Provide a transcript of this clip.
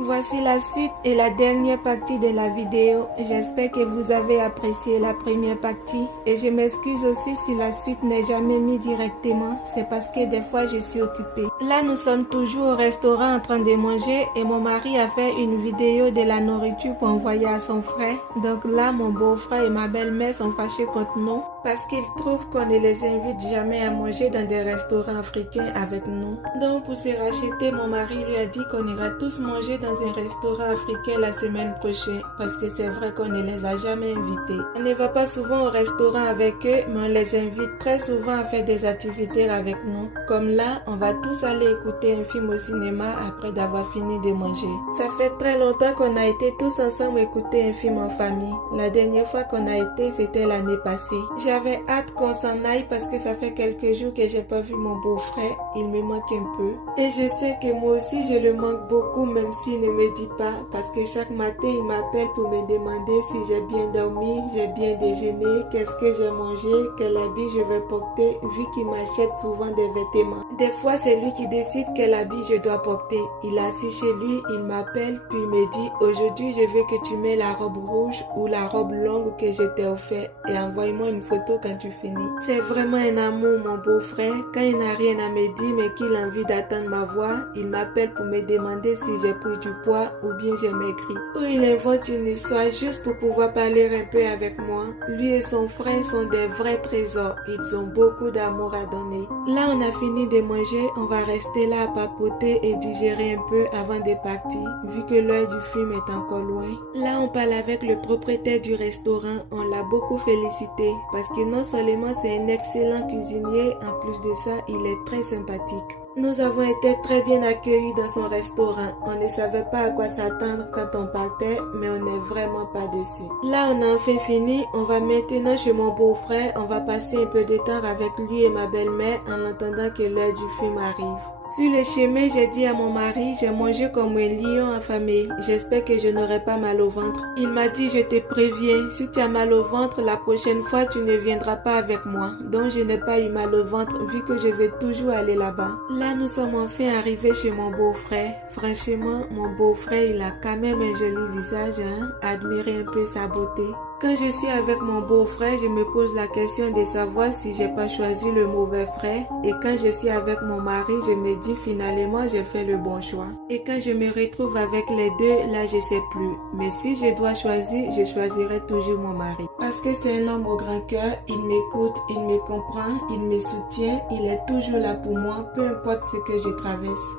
Voici la suite et la dernière partie de la vidéo. J'espère que vous avez apprécié la première partie et je m'excuse aussi si la suite n'est jamais mise directement. C'est parce que des fois je suis occupée. Là nous sommes toujours au restaurant en train de manger et mon mari a fait une vidéo de la nourriture pour envoyer à son frère. Donc là mon beau-frère et ma belle-mère sont fâchés contre nous parce qu'ils trouvent qu'on ne les invite jamais à manger dans des restaurants africains avec nous. Donc pour se racheter, mon mari lui a dit qu'on ira tous manger dans un restaurant africain la semaine prochaine parce que c'est vrai qu'on ne les a jamais invités. On ne va pas souvent au restaurant avec eux, mais on les invite très souvent à faire des activités avec nous. Comme là, on va tous aller écouter un film au cinéma après d'avoir fini de manger. Ça fait très longtemps qu'on a été tous ensemble écouter un film en famille. La dernière fois qu'on a été, c'était l'année passée. J'avais hâte qu'on s'en aille parce que ça fait quelques jours que j'ai pas vu mon beau-frère. Il me manque un peu. Et je sais que moi aussi je le manque beaucoup même s'il ne me dit pas parce que chaque matin il m'appelle pour me demander si j'ai bien dormi, j'ai bien déjeuné, qu'est-ce que j'ai mangé, quel habit je vais porter vu qu'il m'achète souvent des vêtements. Des fois c'est lui qui décide quel habit je dois porter. Il est assis chez lui, il m'appelle puis il me dit aujourd'hui je veux que tu mets la robe rouge ou la robe longue que je t'ai offert et envoie-moi une photo quand tu finis. C'est vraiment un amour mon beau-frère. Quand il n'a rien à me dire mais qu'il a envie d'attendre ma voix, il m'appelle pour me demander si j'ai pris du poids ou bien j'ai maigri. Ou il invente une histoire juste pour pouvoir parler un peu avec moi. Lui et son frère sont des vrais trésors. Ils ont beaucoup d'amour à donner. Là on a fini de manger, on va rester là à papoter et digérer un peu avant de partir vu que l'heure du film est encore loin. Là on parle avec le propriétaire du restaurant, on l'a beaucoup félicité parce que non seulement c'est un excellent cuisinier, en plus de ça il est très sympathique. Nous avons été très bien accueillis dans son restaurant. On ne savait pas à quoi s'attendre quand on partait, mais on n'est vraiment pas déçus. Là, on a enfin fini. On va maintenant chez mon beau-frère. On va passer un peu de temps avec lui et ma belle-mère en attendant que l'heure du film arrive. Sur le chemin, j'ai dit à mon mari, j'ai mangé comme un lion affamé. J'espère que je n'aurai pas mal au ventre. Il m'a dit, je te préviens, si tu as mal au ventre, la prochaine fois, tu ne viendras pas avec moi. Donc, je n'ai pas eu mal au ventre vu que je vais toujours aller là-bas. Là, nous sommes enfin arrivés chez mon beau-frère. Franchement, mon beau-frère, il a quand même un joli visage, hein. Admirez un peu sa beauté. Quand je suis avec mon beau-frère, je me pose la question de savoir si j'ai pas choisi le mauvais frère. Et quand je suis avec mon mari, je me dis finalement j'ai fait le bon choix. Et quand je me retrouve avec les deux, là je sais plus. Mais si je dois choisir, je choisirai toujours mon mari. Parce que c'est un homme au grand cœur, il m'écoute, il me comprend, il me soutient, il est toujours là pour moi, peu importe ce que je traverse.